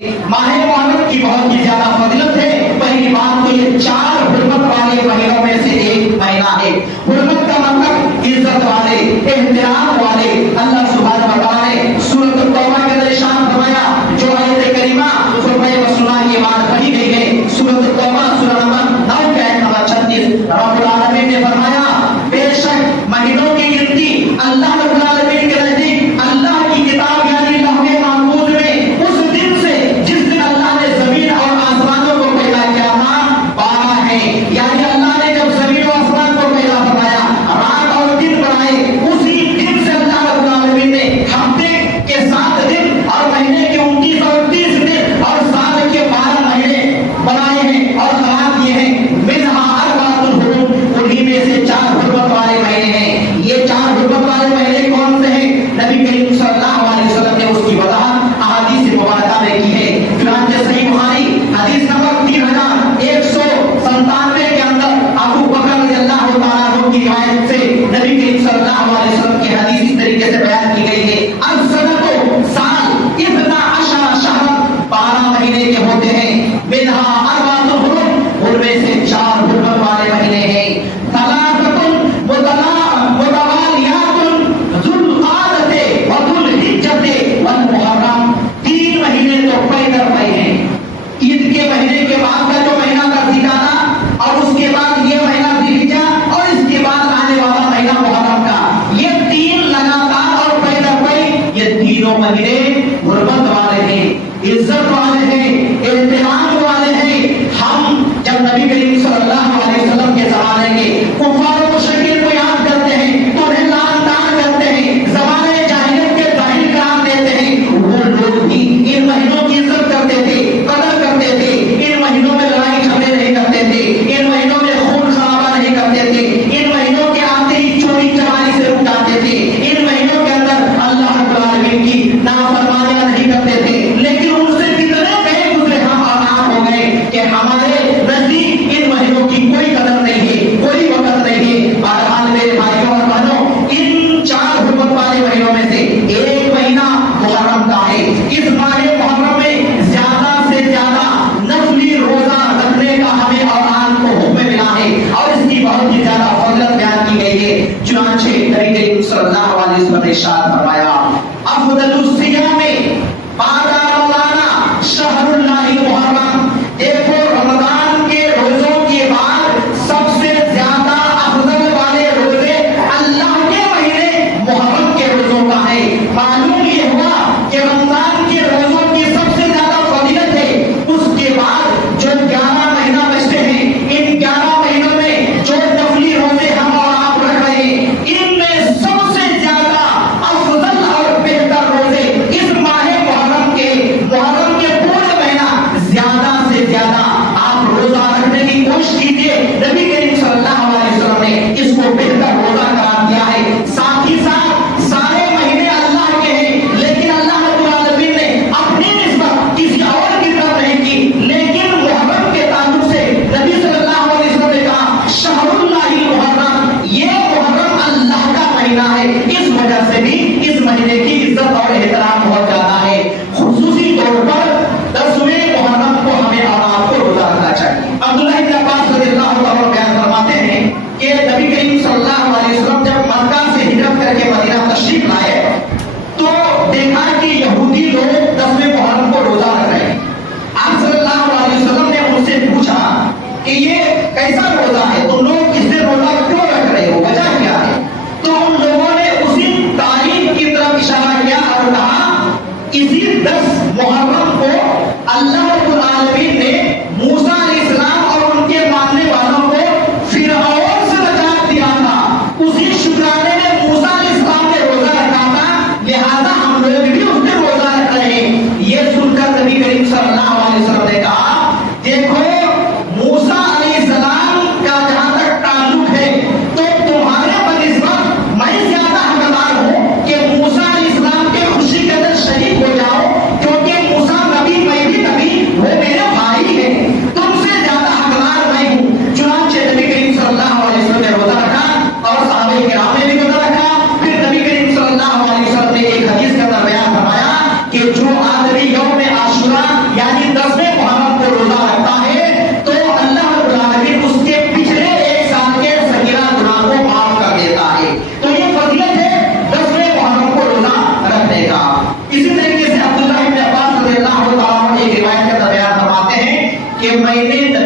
माह मुहर्रम की बहुत ही ज्यादा फजीलत है। पहली बात तो ये 4 हुर्मत वाले महीनों में से एक महीना है। हुर्मत का मतलब इज्जत वाले, एहतराम वाले। अल्लाह सुब्हानहू व तआला ने सूरत तौबा के अंदर इरशाद फरमाया, जो आयत करीमा फरमाए रसूलुल्लाह की बात पढ़ी गई है, सूरत तौबा सूरा नंबर 9 के आयत नंबर 36, रब्बुल आलमीन ने फरमाया, बेशक महीनों की गिनती अल्लाह रब्बुल आलमीन के नजदीक अल्लाह की किताब यानी लौहे महफूज में उस दिन से जिस दिन अल्लाह ने जमीन और आसमानों को पैदा किया था 12 है। यानी अल्लाह ने जब जमीन और आसमान को पैदा फरमाया, रात और दिन बनाए, उसी दिन से अल्लाह रब्बुल आलमीन ने हफ्ते के 7 दिन और महीने के 29 और 30 दिन और साल के 12 महीने बनाए हैं और करार दिए हैं। मिनहा अर्बातुल हुरुम, उन्हीं में से 4 हुर्मत वाले महीने हैं। ये 4 हुर्मत वाले महीने कौन से हैं? नबी करीम सल्लल्लाहु अलैहि वसल्लम ने उसकी वजाहत अहादीस मुबारका में की है। चुनांचे सही बुखारी हदीस नंबर 3197 के अंदर अबू बकर रज़ियल्लाहु ताला अन्हु की रिवायत से नबी करीम सल्लल्लाहु अलैहि वसल्लम की हदीस इस तरीके से बयान की गई है, अल-सनतु साल इतना अशरा शहर 12 महीने के होते हैं। मिनहा अर्बातुल हुरुम, उनमें से 4 हुर्मत वाले महीने हैं। तलातुन मुतवालियातुन ज़ुल्क़ादते व ज़ुल्हिज्जते वल मुहर्रम, 3 महीने तो पै दर पै हैं। ईद के महीने के बाद का जो महीना था ज़िलक़ादा, और उसके बाद ये महीना ज़िलहिज्जा, और इसके बाद आने वाला महीना मुहर्रम का, ये 3 लगातार और पै दर पै, ये तीनों महीने हुर्मत वाले हैं, इज्जत वाले हैं, एहतराम वाले हैं। हम जब नबी करीम सल्लल्लाहु अलैहि वसल्लम के ज़माने के कुफ़ार और मुशरिकीन को याद करते हैं तो उन्हें लान-तान करते हैं, ज़माने जाहिलियत के जाहिल करार देते हैं। वो लोग भी इन महीनों की इज्जत करते थे, कदर करते थे। इन महीनों में लड़ाई झगड़े नहीं करते थे, इन महीनों में खून खराबा नहीं करते थे, इन महीनों के आते ही चोरी चमारी से रुक जाते थे, इन महीनों के अंदर अल्लाह रब्बुल आलमीन की नाफरमानियां नहीं करते थे। लेकिन उनसे कितने गए गुजरे हम और आप हो गए कि हमारे नजदीक इन महीनों की कोई कदर नहीं है, कोई वक़्त नहीं है। बहरहाल मेरे भाइयों और बहनों, इन 4 हुर्मत वाले महीनों में से एक महीना मुहर्रम का है। इस माह मुहर्रम में ज्यादा से ज्यादा नफली रोजा रखने का हमें और आपको हुक्म मिला है और इसकी बहुत ही ज्यादा फजीलत बयान की गई है। चुनांचे नबी करीम सल्लल्लाहु अलैहि वसल्लम ने इरशाद फरमाया, अफदलुस सियामी बादा रमज़ाना शहरुल्लाहि मुहर्रम, देखो रमजान के रोजों के बाद सबसे ज्यादा अफजल वाले रोजे अल्लाह के महीने मुहर्रम के रोजों का है। मालूम ये हुआ कि रमजान के रोजों की सबसे ज्यादा फजीलत है। उसके बाद जो 11 महीना बचते हैं, इन 11 महीनों में जो नफली रोजे हम और आप रख रहे हैं, इनमें सबसे ज्यादा अफजल और बेहतर रोजे इस माह मुहर्रम के पूरे महीना ज्यादा से ज्यादा आप रोजा रखने की कोशिश कीजिए। नबी करीम सल्लल्लाहु अलैहि वसल्लम ने इसको बेहतर रोजा करार दिया है। साथ ही साथ सारे महीने अल्लाह के हैं, लेकिन अल्लाह रब्बुल आलमीन ने अपनी निस्बत किसी और की तरफ नहीं की। लेकिन मुहर्रम के ताल्लुक से नबी सल्लल्लाहु अलैहि वसल्लम ने कहा, शहरुल्लाहिल मुहर्रम, ये मुहर्रम अल्लाह का महीना है। इस वजह से भी इस महीने की इज्जत और एहतराम बहुत ज्यादा है। खुसूसी तौर पर 10वें मुहर्रम को हमें और आपको रोजा रखना चाहिए। अब्दुल्लाह इब्न अब्बास रज़ियल्लाहु ताला बयान फरमाते हैं कि नबी करीम सल्लल्लाहु अलैहि वसल्लम जब मक्का से हिजरत करके मदीना तशरीफ लाए तो देखा कि यहूदी लोग 10वें मुहर्रम को रोजा रख रहे हैं। आप सल्लल्लाहु अलैहि वसल्लम ने उनसे पूछा कि ये कैसा रोजा है, तुम लोग इस दिन रोजा क्यों रख रहे हो, वजह क्या है? तो उन लोगों ने उसी तारीख की तरफ इशारा किया और कहा, इसी 10 मुहर्रम को अल्लाह रब्बुल आलमीन ने मूसा अलैहिस्सलाम और उनके मानने वालों को फिरऔन से नजात दिया था। उसी शुक्राने में मूसा अलैहिस्सलाम ने रोजा रखा था, लिहाजा हम लोग भी उस दिन रोजा रख रहे हैं। ये सुनकर नबी करीम सल्लल्लाहु अलैहि वसल्लम ने कहा, देखो मूसा अलैहिस्सलाम का जहां तक ताल्लुक है तो तुम्हारे बनिस्बत मैं ज्यादा हकदार हूं कि मूसा अलैहिस्सलाम के खुशी के अंदर शरीक हो जाओ, क्योंकि मूसा नबी, मैं भी नबी, वो मेरे भाई हैं, तुमसे ज्यादा हकदार मैं हूं। चुनांचे नबी करीम सल्लल्लाहु अलैहि वसल्लम ने रोजा रखा और सहाबे किराम ने भी रोजा रखा। फिर नबी करीम सल्लल्लाहु अलैहि वसल्लम ने एक हदीस के अंदर बयान फरमाया कि जो आदमी यौम आशुरा کہ میں نے